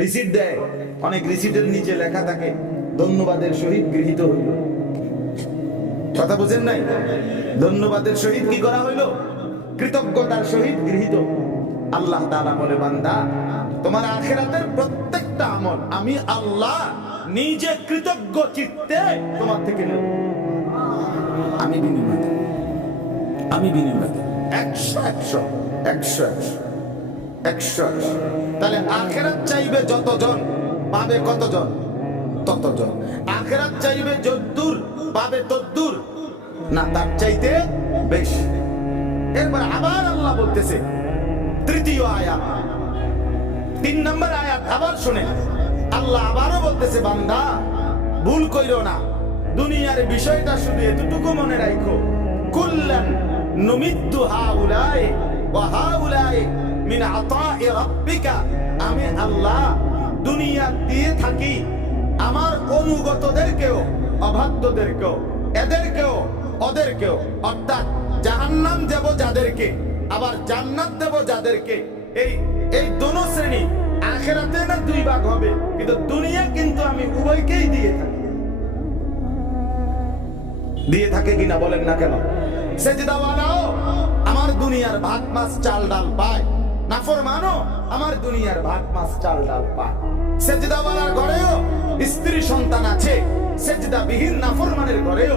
Receipt দেয়, অনেক রিসিটের নিচে লেখা থাকে ধন্যবাদের সহিত গৃহীত হইল। কথা বুঝেন নাই? ধন্যবাদের সহিত কি করা হইল? কৃতজ্ঞতার সহিত গৃহীত। আল্লাহ তাআলা বলে, বান্দা তোমার আখিরাতের প্রত্যেকটা আমল আমি আল্লাহ নিজে কৃতজ্ঞ চিত্তে তোমার থেকে নেব। আমি বিনিময় দেব, আমি বিনিময় দেব 100 তাহলে আখিরাত চাইবে যতজন, পাবে কতজন? ততজন। আখিরাত চাইবে যদ্দূর, পাবে তদ্দূর না, তার চাইতে বেশি। এরপর আবার আল্লাহ বলতেছে তৃতীয় আয়াত, 3 নম্বর আয়াত আবার শুনে আল্লাহ আবারও বলতেছে, বান্দা ভুল কইরো না, দুনিয়ার বিষয়টা শুধু এতটুকু মনে রাখো, কুল্লান নুমিদ্দু হাউলাই ওয়া হাউলাই মিন আতা'i রাব্বিকা। আমি আল্লাহ দুনিয়া দিয়ে থাকি আমার অনুগতদেরকেও, অবাধ্যদেরকেও, এদেরকেও ওদেরকেও, অর্থাৎ জাহান্নাম দেব যাদেরকে, আবার জান্নাত দেব যাদেরকে। এই দোনো শ্রেণী আখিরাতে না 2 ভাগ হবে, কিন্তু দুনিয়া কিন্তু আমি উভয়কেই দিয়ে থাকে কিনা বলেন না কেন? সেজদাওয়ালাও আমার দুনিয়ার ভাত মাছ চাল ডাল পায়, নাফরমানও আমার দুনিয়ার ভাত মাছ চাল ডাল পায়। সেজদাওয়ালার ঘরেও স্ত্রী সন্তান আছে, সেজদাবিহীন নাফরমানের ঘরেও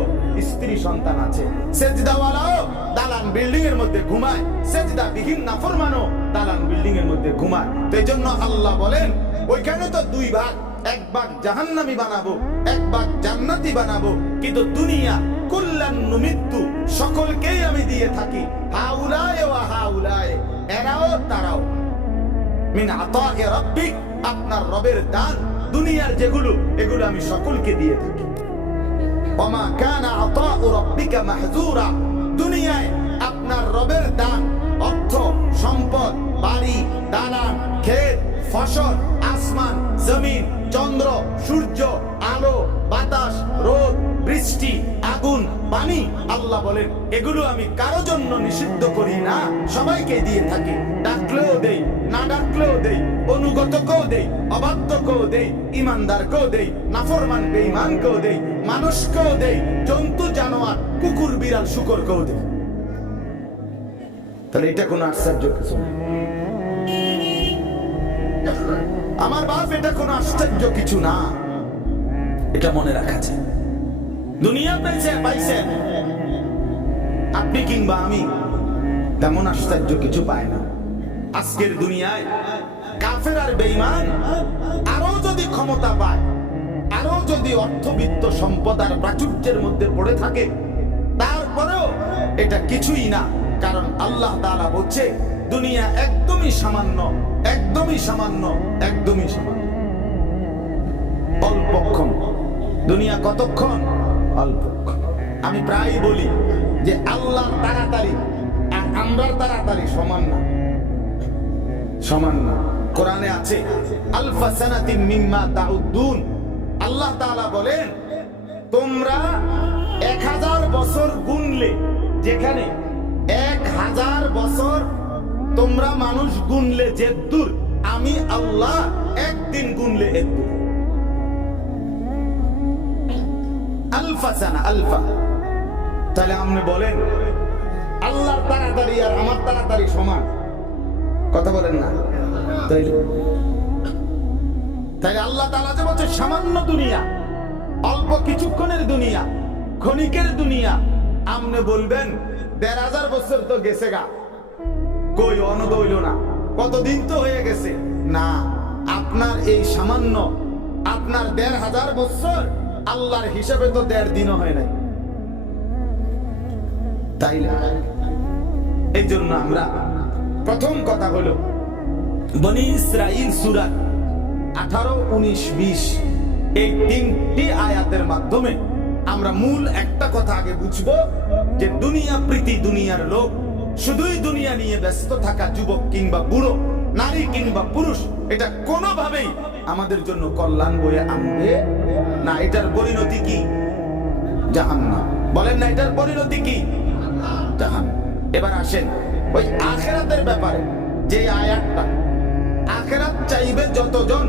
স্ত্রী সন্তান আছে। সেজদাওয়ালাও দালান বিল্ডিং এর মধ্যে ঘুমায়, সেজদাবিহীন নাফরমানও দালান বিল্ডিং এর মধ্যে ঘুমায়। তো এইজন্য আল্লাহ বলেন ওইখানে তো 2 ভাগ, 1 ভাগ জাহান্নামী বানাবো, 1 ভাগ জান্নাতি বানাবো। কিন্তু দুনিয়া কুল্লান নুমিদ্দু, সকলকেই আমি দিয়ে থাকি, হাউলায়ে ওয়া হাউলায়ে, এরাও তারাও, মিন আতা'i রাব্বিক, আপনার রবের দান দুনিয়ার যেগুলো, এগুলো আমি সকলকে দিয়ে থাকি। ওমা কানা আতা'উ রাব্বিকা মাহজুরা, দুনিয়ায় আপনার রবের দান, অর্থ সম্পদ, বাড়ি, দালান, ক্ষেত, ফসল, আসমান, জমিন, চন্দ্র, সূর্য, আলো, বাতাস, রোদ, বৃষ্টি, আগুন, পানি, আল্লাহ বলেন এগুলো আমি কারো জন্য নিষিদ্ধ করি না, সবাইকে দিয়ে থাকি। ডাকলেও দেই, না ডাকলেও দেই, অনুগতকেও দেই, অবাধ্যকেও দেই, ইমানদারকেও দেই, নাফরমান বেঈমানকেও দেই, মানুষকেও দেই, জন্তু জানোয়ার, কুকুর বিড়াল শুকরকেও দেই। তাহলে এটা কোনো আশ্চর্য কিছু না আমার বাপ, এটা কোনো আশ্চর্য কিছু না, এটা মনে রাখা যায়। দুনিয়া পাইছেন আপনি কিংবা আমি, তেমন আশ্চর্য কিছু পায় না। আজকের দুনিয়ায় কাফের আর বেঈমান আরো যদি ক্ষমতা পায়, আরো যদি অর্থবিত্ত সম্পদ আর প্রাচুর্যের মধ্যে পড়ে থাকে, তারপরেও এটা কিছুই না। কারণ আল্লাহ তাআলা বলছে দুনিয়া একদমই সামান্য, একদমই সামান্য, একদমই সামান্য, অল্পক্ষণ। দুনিয়া কতক্ষণ? অল্পক্ষণ। আমি প্রায় বলি যে আল্লাহর তাড়াতাড়ি আর আমরার তাড়াতাড়ি সমান না, সমান না। কোরআনে আছে আলফা সানাতিন মিম্মা তাউদ্দুন, আল্লাহ তাআলা বলেন তোমরা 1000 বছর গুনলে, যেখানে 1000 বছর তোমরা মানুষ গুনলে যেদূর, আমি আল্লাহ একদিন গুনলে এদূর। আলফা সানা, আলফা। তাহলে আপনি বলেন আল্লাহর তাড়াতাড়ি আর আমার তাড়াতাড়ি সমান? কথা বলেন না? তাইলে আল্লাহ তাআলা যে বলছে সামান্য দুনিয়া, অল্প কিছুক্ষণের দুনিয়া, ক্ষণিকের দুনিয়া, আপনি বলবেন 1500 বছর তো গেছে গা, কই অনদ হইল না, কতদিন তো হয়ে গেছে। না, আপনার এই সামান্য, আপনার 1500 বছর আল্লাহর হিসাবে তো 1.5 দিনও হয় নাই, তাই না? এই জন্য আমরা প্রথম কথা হলো বনি ইসরাইল সূরা 18, 19, 20 এই 3টি আয়াতের মাধ্যমে আমরা মূল একটা কথা আগে বুঝবো যে দুনিয়া প্রীতি, দুনিয়ার লোক, শুধুই দুনিয়া নিয়ে ব্যস্ত থাকা যুবক কিংবা বুড়ো, নারী কিংবা পুরুষ, এটা কোনোভাবেই আমাদের জন্য কল্যাণ বয়ে আনবে না। এটার পরিণতি কি? জাহান্নাম। বলেন না, এটার পরিণতি কি? জাহান্নাম। এবার আসেন ওই আখিরাতের ব্যাপারে, যে আয়াতটা, আখিরাত চাইবে যতজন